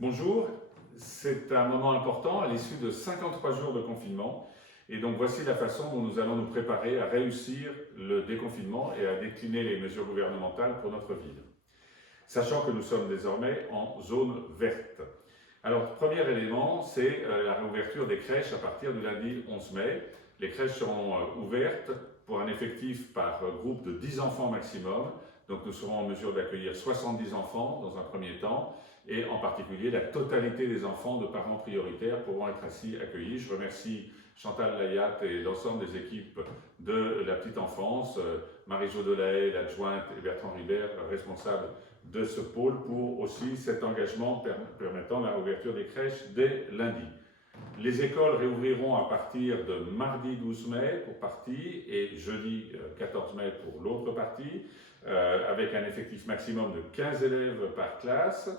Bonjour, c'est un moment important à l'issue de 53 jours de confinement et donc voici la façon dont nous allons nous préparer à réussir le déconfinement et à décliner les mesures gouvernementales pour notre ville. Sachant que nous sommes désormais en zone verte. Alors, premier élément, c'est la réouverture des crèches à partir du lundi 11 mai. Les crèches seront ouvertes pour un effectif par groupe de 10 enfants maximum. Donc nous serons en mesure d'accueillir 70 enfants dans un premier temps et en particulier la totalité des enfants de parents prioritaires pourront être ainsi accueillis. Je remercie Chantal Layat et l'ensemble des équipes de la petite enfance, Marie-Jo Delahaye, l'adjointe et Bertrand Ribert, responsables de ce pôle, pour aussi cet engagement permettant la réouverture des crèches dès lundi. Les écoles réouvriront à partir de mardi 12 mai pour partie et jeudi 14 mai pour l'autre partie, avec un effectif maximum de 15 élèves par classe,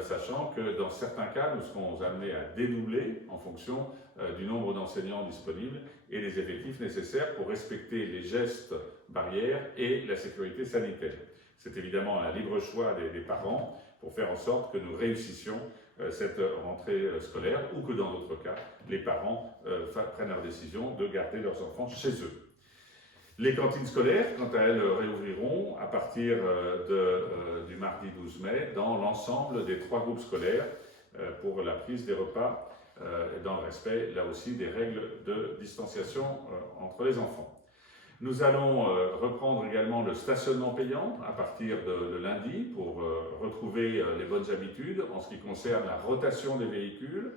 sachant que dans certains cas, nous serons amenés à dédoubler en fonction du nombre d'enseignants disponibles et des effectifs nécessaires pour respecter les gestes barrières et la sécurité sanitaire. C'est évidemment un libre choix des parents pour faire en sorte que nous réussissions cette rentrée scolaire ou que dans d'autres cas, les parents prennent leur décision de garder leurs enfants chez eux. Les cantines scolaires, quant à elles, réouvriront à partir du mardi 12 mai dans l'ensemble des 3 groupes scolaires pour la prise des repas dans le respect, là aussi, des règles de distanciation entre les enfants. Nous allons reprendre également le stationnement payant à partir de lundi pour retrouver les bonnes habitudes en ce qui concerne la rotation des véhicules,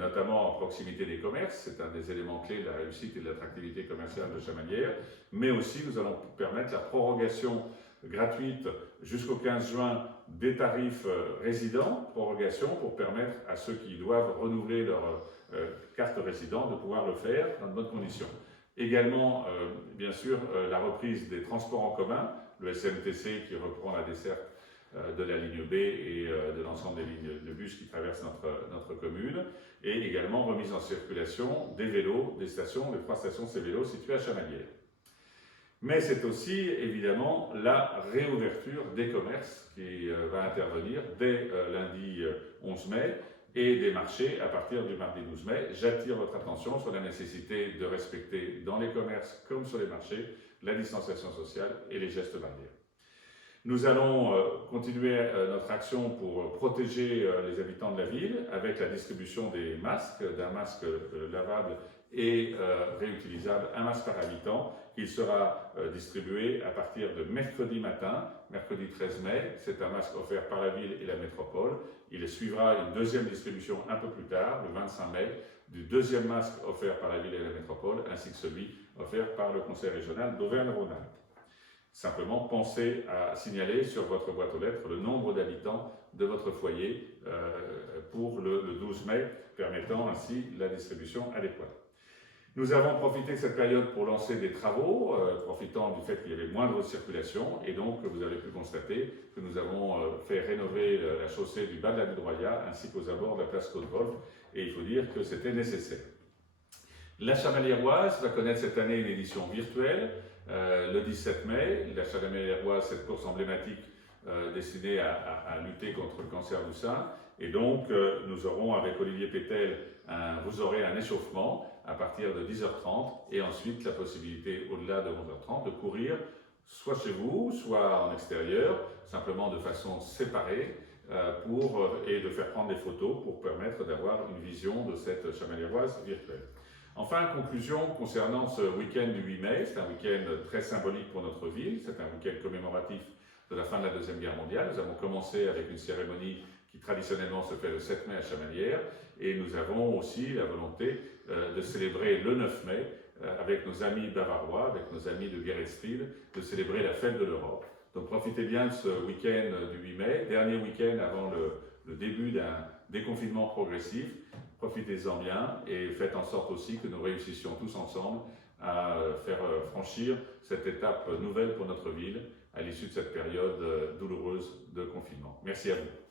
notamment en proximité des commerces. C'est un des éléments clés de la réussite et de l'attractivité commerciale de Chamalières. Mais aussi, nous allons permettre la prorogation gratuite jusqu'au 15 juin des tarifs résidents, prorogation pour permettre à ceux qui doivent renouveler leur carte résident de pouvoir le faire dans de bonnes conditions. Également, bien sûr, la reprise des transports en commun, le SMTC qui reprend la desserte de la ligne B et de l'ensemble des lignes de bus qui traversent notre commune, et également remise en circulation des vélos, des stations, des 3 stations C-Vélo situées à Chamalières. Mais c'est aussi évidemment la réouverture des commerces qui va intervenir dès lundi 11 mai et des marchés à partir du mardi 12 mai. J'attire votre attention sur la nécessité de respecter dans les commerces comme sur les marchés la distanciation sociale et les gestes barrières. Nous allons continuer notre action pour protéger les habitants de la ville avec la distribution des masques, d'un masque lavable et réutilisable, un masque par habitant, qui sera distribué à partir de mercredi matin, mercredi 13 mai. C'est un masque offert par la ville et la métropole. Il suivra une deuxième distribution un peu plus tard, le 25 mai, du deuxième masque offert par la ville et la métropole, ainsi que celui offert par le Conseil régional d'Auvergne-Rhône-Alpes. Simplement, pensez à signaler sur votre boîte aux lettres le nombre d'habitants de votre foyer pour le 12 mai, permettant ainsi la distribution adéquate. Nous avons profité de cette période pour lancer des travaux, profitant du fait qu'il y avait moindre circulation, et donc vous avez pu constater que nous avons fait rénover la chaussée du bas de la Budroya ainsi qu'aux abords de la place Côte-Wolf, et il faut dire que c'était nécessaire. La Chamaliéroise va connaître cette année une édition virtuelle, le 17 mai. La Chamaliéroise, cette course emblématique destinée à lutter contre le cancer du sein. Et donc, nous aurons avec Olivier Pétel, vous aurez un échauffement à partir de 10h30 et ensuite la possibilité, au-delà de 11h30, de courir soit chez vous, soit en extérieur, simplement de façon séparée, et de faire prendre des photos pour permettre d'avoir une vision de cette Chamaliéroise virtuelle. Enfin, conclusion concernant ce week-end du 8 mai, c'est un week-end très symbolique pour notre ville, c'est un week-end commémoratif de la fin de la Deuxième Guerre mondiale. Nous avons commencé avec une cérémonie qui traditionnellement se fait le 7 mai à Chamalières, et nous avons aussi la volonté de célébrer le 9 mai avec nos amis bavarois, avec nos amis de Guerresfried, de célébrer la fête de l'Europe. Donc profitez bien de ce week-end du 8 mai, dernier week-end avant le début d'un déconfinement progressif. Profitez-en bien et faites en sorte aussi que nous réussissions tous ensemble à faire franchir cette étape nouvelle pour notre ville à l'issue de cette période douloureuse de confinement. Merci à vous.